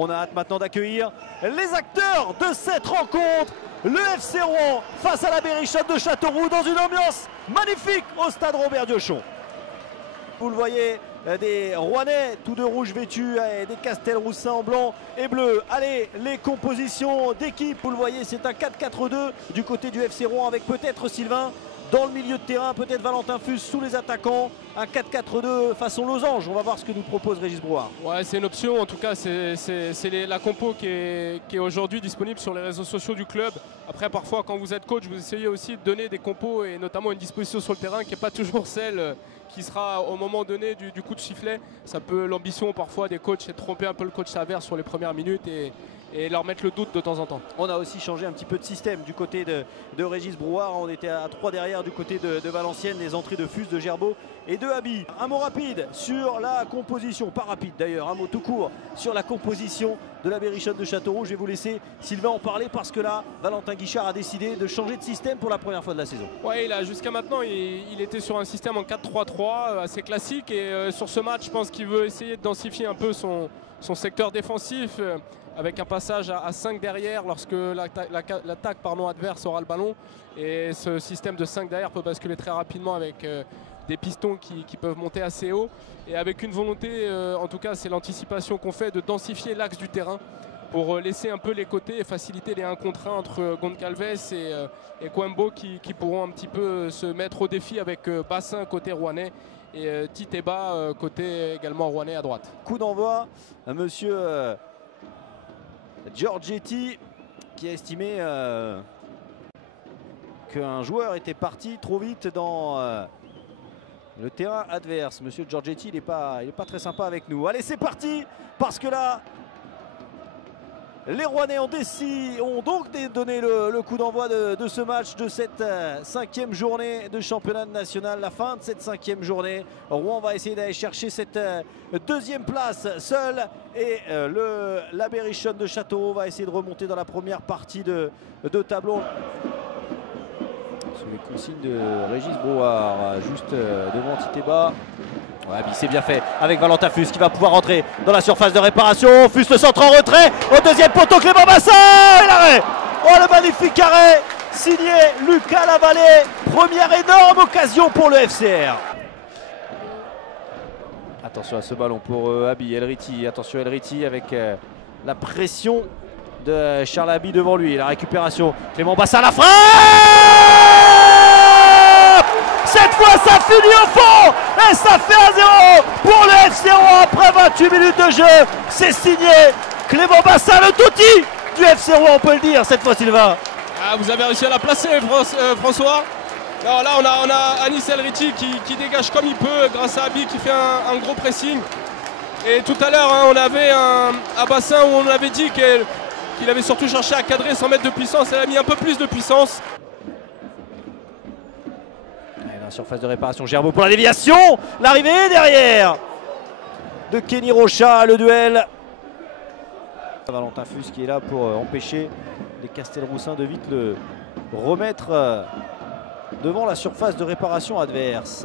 On a hâte maintenant d'accueillir les acteurs de cette rencontre. Le FC Rouen face à la Berrichonne de Châteauroux dans une ambiance magnifique au stade Robert Diochon. Vous le voyez, des Rouennais tout de rouge vêtus et des Castelroussins en blanc et bleu. Allez, les compositions d'équipe, vous le voyez, c'est un 4-4-2 du côté du FC Rouen avec peut-être Sylvain dans le milieu de terrain, peut-être Valentin Fuss sous les attaquants, un 4-4-2 façon losange. On va voir ce que nous propose Régis Brouard. Ouais, c'est une option, en tout cas c'est la compo qui est aujourd'hui disponible sur les réseaux sociaux du club. Après parfois quand vous êtes coach, vous essayez aussi de donner des compos et notamment une disposition sur le terrain qui n'est pas toujours celle qui sera au moment donné du coup de sifflet. Ça peut, l'ambition parfois des coachs, c'est de tromper un peu le coach Savert sur les premières minutes et leur mettre le doute de temps en temps. On a aussi changé un petit peu de système du côté de Régis Brouard. On était à 3 derrière du côté de Valenciennes, les entrées de Fuss, de Gerbeau et de Habi. Un mot rapide sur la composition, pas rapide d'ailleurs, un mot tout court sur la composition de la Berrichonne de Châteauroux. Je vais vous laisser Sylvain en parler parce que là, Valentin Guichard a décidé de changer de système pour la première fois de la saison. Ouais, jusqu'à maintenant, il était sur un système en 4-3-3 assez classique et sur ce match, je pense qu'il veut essayer de densifier un peu son secteur défensif avec un passage à 5 derrière lorsque l'attaque adverse aura le ballon. Et ce système de 5 derrière peut basculer très rapidement avec des pistons qui peuvent monter assez haut. Et avec une volonté, en tout cas c'est l'anticipation qu'on fait, de densifier l'axe du terrain pour laisser un peu les côtés et faciliter les 1 contre 1 entre Goncalves et Coembo qui pourront un petit peu se mettre au défi avec Bassin côté rouennais et Titeba côté également rouennais à droite. Coup d'envoi à monsieur Giorgetti qui a estimé qu'un joueur était parti trop vite dans le terrain adverse. Monsieur Giorgetti, il n'est pas très sympa avec nous. Allez, c'est parti parce que là, les Rouennais ont donc donné le coup d'envoi de ce match, de cette 5e journée de championnat national. La fin de cette 5e journée. Rouen va essayer d'aller chercher cette 2e place seule. Et la Berrichonne de Châteauroux va essayer de remonter dans la première partie de tableau. Sous les consignes de Régis Brouard, juste devant Titeba. Ouais, c'est bien fait avec Valentin Fuss qui va pouvoir rentrer dans la surface de réparation. Fuss le centre en retrait. Au deuxième poteau, Clément Bassin et l'arrêt. Oh, le magnifique arrêt signé Lucas Lavallée. Première énorme occasion pour le FCR. Attention à ce ballon pour Habi, El Riti. Attention El Riti avec la pression de Charles Habi devant lui. La récupération. Clément Bassin à la frappe. Cette fois, ça finit au fond et ça fait 1-0 pour le FC Rouen après 28 minutes de jeu. C'est signé Clément Bassin, le touti du FC Rouen, on peut le dire cette fois, Sylvain. Ah, vous avez réussi à la placer, François. Alors là, on a Anis El Riti qui dégage comme il peut grâce à Habi qui fait un gros pressing. Et tout à l'heure, on avait un Bassin où on avait dit qu'il avait surtout cherché à cadrer sans mettre de puissance. Elle a mis un peu plus de puissance. Surface de réparation, Gerbeau pour la déviation, l'arrivée derrière de Kenny Rocha, le duel. Valentin Fuss qui est là pour empêcher les Castelroussins de vite le remettre devant la surface de réparation adverse.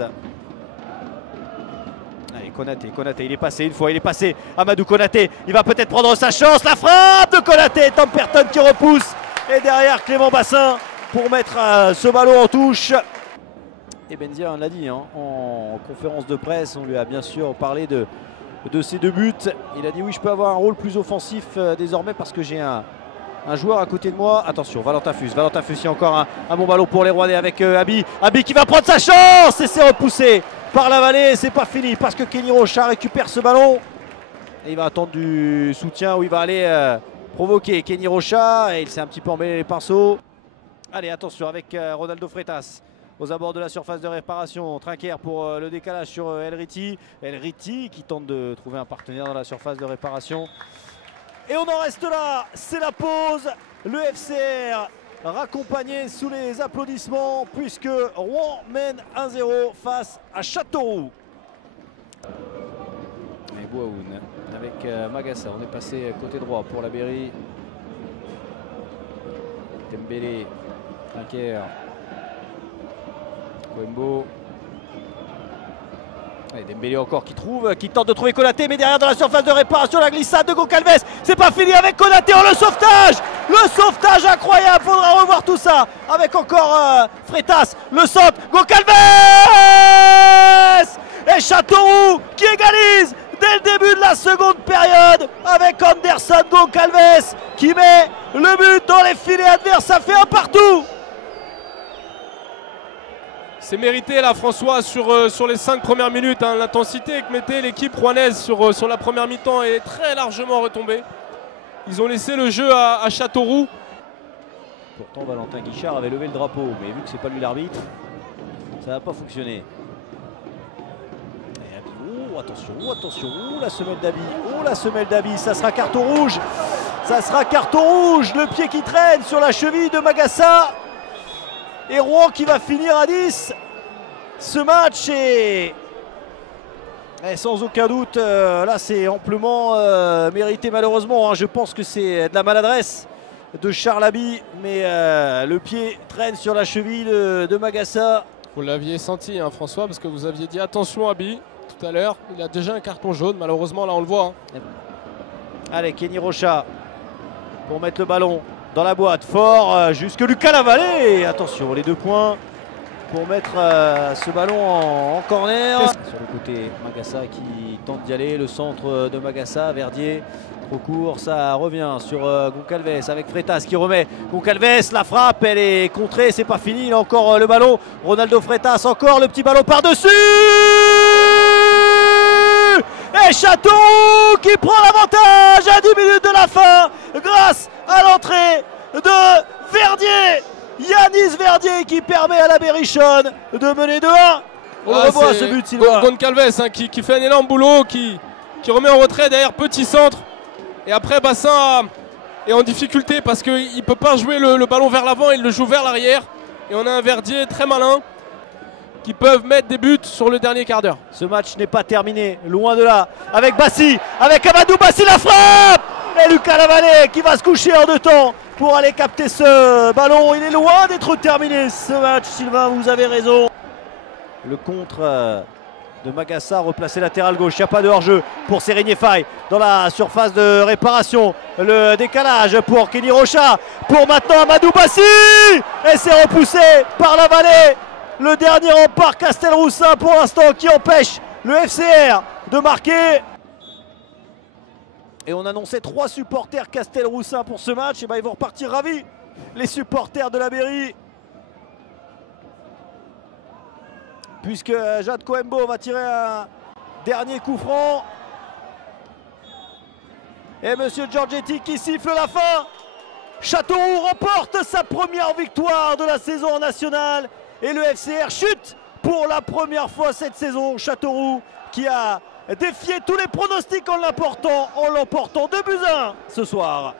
Allez, Konaté, il est passé une fois, il est passé. Amadou Konaté, il va peut-être prendre sa chance. La frappe de Konaté, Temperton qui repousse. Et derrière Clément Bassin pour mettre ce ballon en touche. Et Benzia, on l'a dit en conférence de presse, on lui a bien sûr parlé de ses 2 buts. Il a dit oui, je peux avoir un rôle plus offensif désormais parce que j'ai un joueur à côté de moi. Attention, Valentin Fuss, il y a encore un bon ballon pour les Rouennais avec Habi. Habi qui va prendre sa chance et c'est repoussé par la vallée. C'est pas fini parce que Kenny Rocha récupère ce ballon. Et il va attendre du soutien où il va aller provoquer Kenny Rocha. Et il s'est un petit peu emmêlé les pinceaux. Allez, attention avec Ronaldo Freitas. Aux abords de la surface de réparation, Trinquer pour le décalage sur El Riti. El Riti qui tente de trouver un partenaire dans la surface de réparation. Et on en reste là, c'est la pause. Le FCR raccompagné sous les applaudissements puisque Rouen mène 1-0 face à Châteauroux. Et Bouaoun avec Magassa, on est passé côté droit pour la Berry. Dembélé, Trinquer. Coembo. Et Dembélé encore qui tente de trouver Konaté, mais derrière dans la surface de réparation, la glissade de Goncalves. C'est pas fini avec Konaté, le sauvetage! Le sauvetage incroyable, faudra revoir tout ça. Avec encore Freitas, le centre, Goncalves! Et Châteauroux qui égalise dès le début de la seconde période avec Anderson Goncalves qui met le but dans les filets adverses, ça fait un partout. C'est mérité là François sur les 5 premières minutes, hein. L'intensité que mettait l'équipe rouennaise sur la première mi-temps est très largement retombée. Ils ont laissé le jeu à Châteauroux. Pourtant Valentin Guichard avait levé le drapeau, mais vu que c'est pas lui l'arbitre, ça n'a pas fonctionné. Oh, attention, la semelle d'Abi, la semelle d'Abi, ça sera carton rouge. Ça sera carton rouge, le pied qui traîne sur la cheville de Magassa. Et Rouen qui va finir à 10. Ce match est sans aucun doute, là c'est amplement mérité malheureusement. Hein. Je pense que c'est de la maladresse de Charles Abi, mais le pied traîne sur la cheville de Magassa. Vous l'aviez senti hein, François, parce que vous aviez dit attention Abi tout à l'heure. Il a déjà un carton jaune, malheureusement là on le voit. Hein. Allez, Kenny Rocha pour mettre le ballon dans la boîte, fort, jusque Lucas Lavallée. Attention, les 2 points pour mettre ce ballon en corner. Sur le côté, Magassa qui tente d'y aller, le centre de Magassa, Verdier, trop court, ça revient sur Goncalves avec Freitas qui remet. Goncalves, la frappe, elle est contrée, c'est pas fini, il a encore le ballon. Ronaldo Freitas, encore le petit ballon par-dessus. Et Châteauroux qui prend l'avantage à 10 minutes de la fin grâce à l'entrée de Verdier. Yanis Verdier qui permet à la Berrichonne de mener 2-1. On revoit ce but, Sylvain. Goncalves hein, qui fait un énorme boulot, qui remet en retrait derrière, petit centre. Et après Bassin est en difficulté parce qu'il ne peut pas jouer le ballon vers l'avant, il le joue vers l'arrière. Et on a un Verdier très malin qui peuvent mettre des buts sur le dernier quart d'heure. Ce match n'est pas terminé, loin de là. Avec Bassi, avec Amadou Bassi, la frappe. Et Lucas Lavallée qui va se coucher en 2 temps pour aller capter ce ballon. Il est loin d'être terminé ce match, Sylvain, vous avez raison. Le contre de Magassa, replacé latéral gauche, il n'y a pas de hors-jeu pour Sérigné Faye dans la surface de réparation. Le décalage pour Kenny Rocha, pour maintenant Amadou Bassi. Et c'est repoussé par Lavallée. Le dernier rempart Castelroussin pour l'instant qui empêche le FCR de marquer. Et on annonçait 3 supporters Castelroussin pour ce match. Et ben ils vont repartir ravis, les supporters de la Berry. Puisque Jade Coembo va tirer un dernier coup franc. Et Monsieur Giorgetti qui siffle la fin. Châteauroux remporte sa première victoire de la saison en nationale. Et le FCR chute pour la première fois cette saison. Châteauroux qui a défié tous les pronostics en l'emportant 2-1 ce soir.